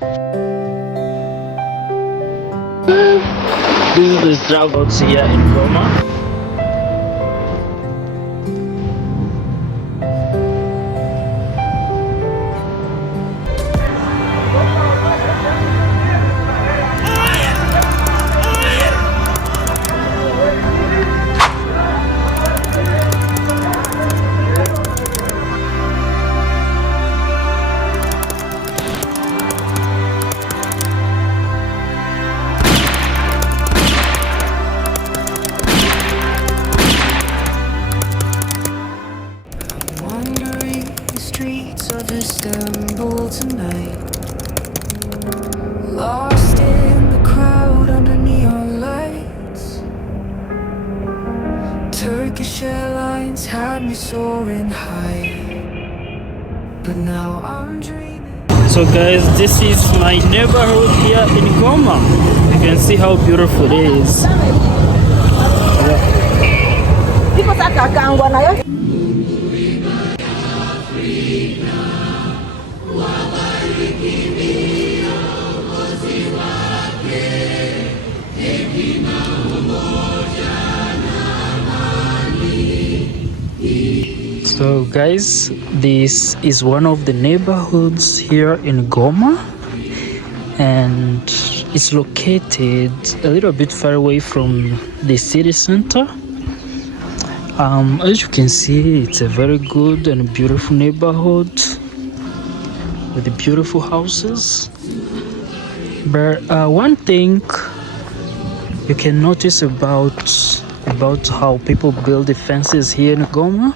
This is the struggles here in Goma. Istanbul tonight, lost in the crowd under neon lights. Turkish Airlines had me soaring high, but now I'm dreaming. So guys, this is my neighborhood here in Goma. You can see how beautiful it is. So guys, this is one of the neighborhoods here in Goma, and it's located a little bit far away from the city center. As you can see, it's a very good and beautiful neighborhood with the beautiful houses. But one thing you can notice about how people build the fences here in Goma,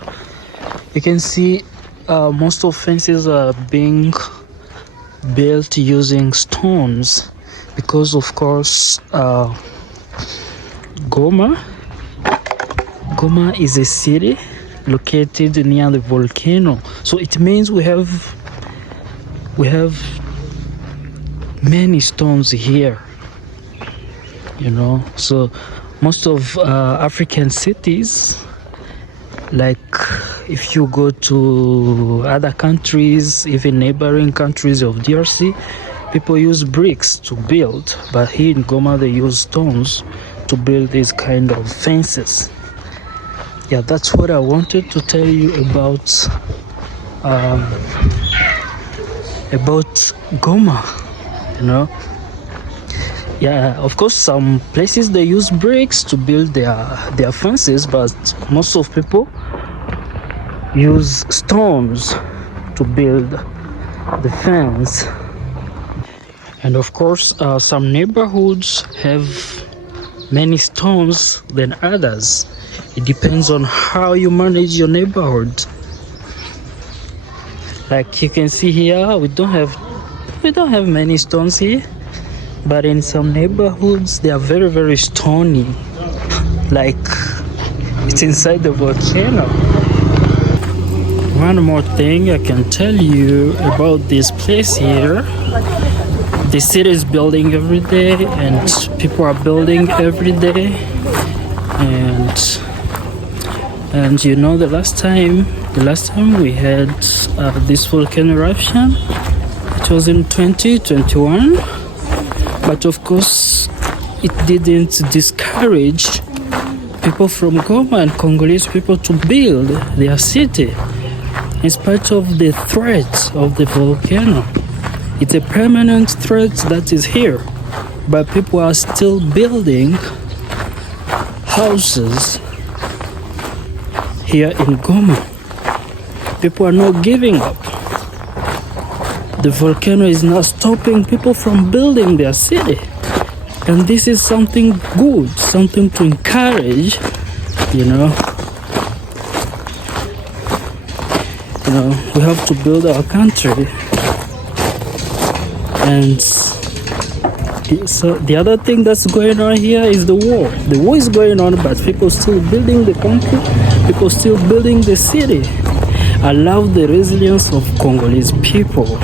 you can see most of fences are being built using stones because, of course, Goma is a city located near the volcano, so it means we have many stones here, you know. So most of African cities, like if you go to other countries, even neighboring countries of DRC, people use bricks to build, but here in Goma they use stones to build these kind of fences. Yeah, that's what I wanted to tell you about Goma, you know. Yeah, of course some places they use bricks to build their fences, but most of people use stones to build the fence. And of course some neighborhoods have many stones than others. It depends on how you manage your neighborhood. Like you can see here, we don't have many stones here, but in some neighborhoods they are very, very stony, like it's inside the volcano. One more thing I can tell you about this place here: the city is building every day, and people are building every day, and you know, the last time we had this volcano eruption, it was in 2021. But of course, it didn't discourage people from Goma and Congolese people to build their city, in spite of the threat of the volcano. It's a permanent threat that is here, but people are still building houses here in Goma. People are not giving up. The volcano is not stopping people from building their city, and this is something good, something to encourage, you know. We have to build our country. And so the other thing that's going on here is the war. The war is going on, but people still building the country, people still building the city. I love the resilience of Congolese people.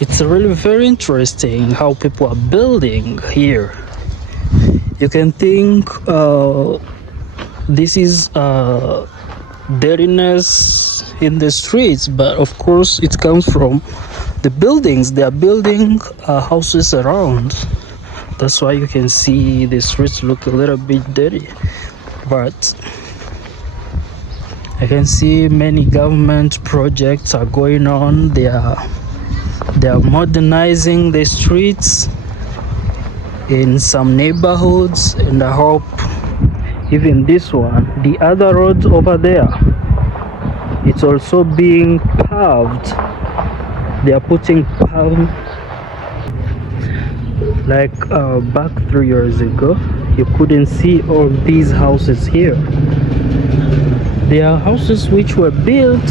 It's really very interesting how people are building here. You can think this is dirtiness in the streets, but of course it comes from the buildings, they are building houses around. That's why you can see the streets look a little bit dirty, but I can see many government projects are going on. They are modernizing the streets in some neighborhoods, and I hope even this one, the other road over there, it's also being paved. They are putting palm, like back 3 years ago you couldn't see all these houses here. They are houses which were built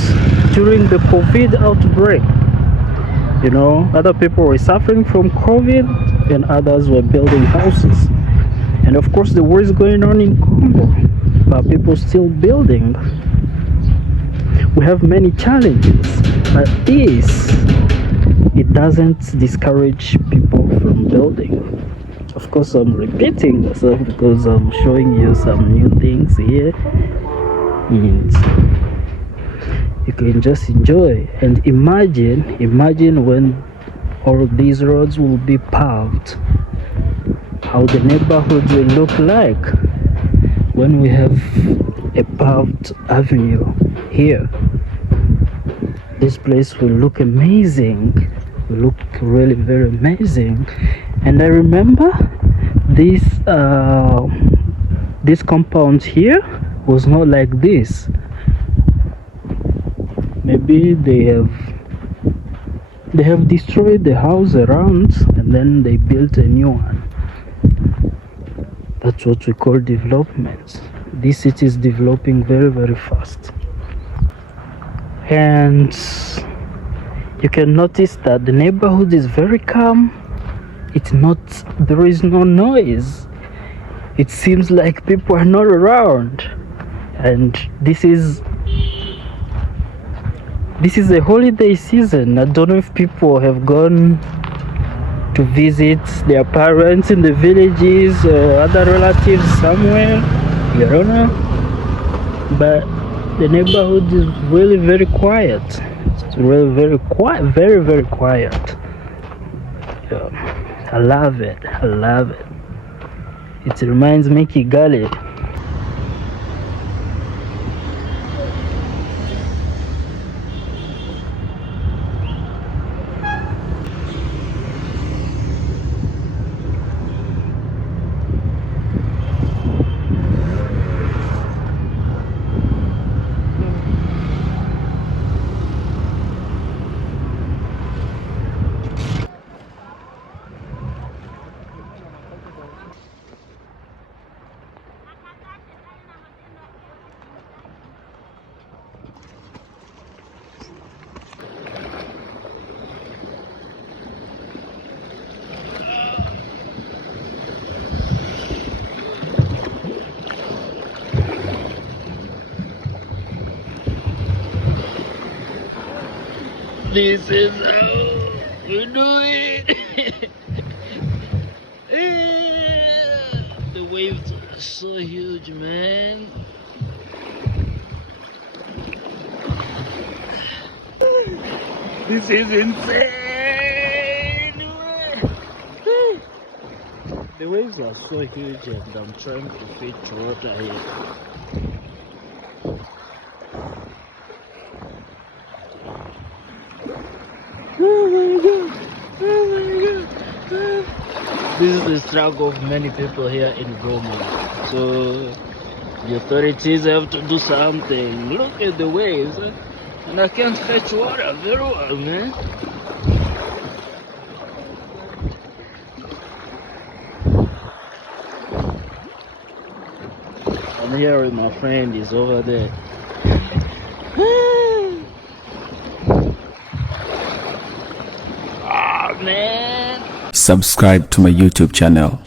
during the COVID outbreak. You know, other people were suffering from COVID and others were building houses. And of course the war is going on in Congo, but people still building. We have many challenges, but this, it doesn't discourage people from building. Of course I'm repeating myself because I'm showing you some new things here, and you can just enjoy and imagine when all of these roads will be paved, how the neighborhood will look like when we have a paved avenue here. This place will look amazing, will look really very amazing. And I remember this this compound here was not like this. Maybe they have destroyed the house around and then they built a new one. That's what we call development. This city is developing very, very fast. And you can notice that the neighborhood is very calm. There is no noise. It seems like people are not around. And this is a holiday season. I don't know if people have gone to visit their parents in the villages or other relatives somewhere. I don't know. But the neighborhood is really very quiet. It's really very quiet, very, very quiet. Yeah. I love it. I love it. It reminds me Kigali. This is how we do it. The waves are so huge, man. This is insane. The waves are so huge and I'm trying to fit water here. Oh my god! Oh my god! This is the struggle of many people here in Goma. So the authorities have to do something. Look at the waves, and I can't fetch water very well, man. I'm here with my friend, he's over there. Man. Subscribe to my YouTube channel.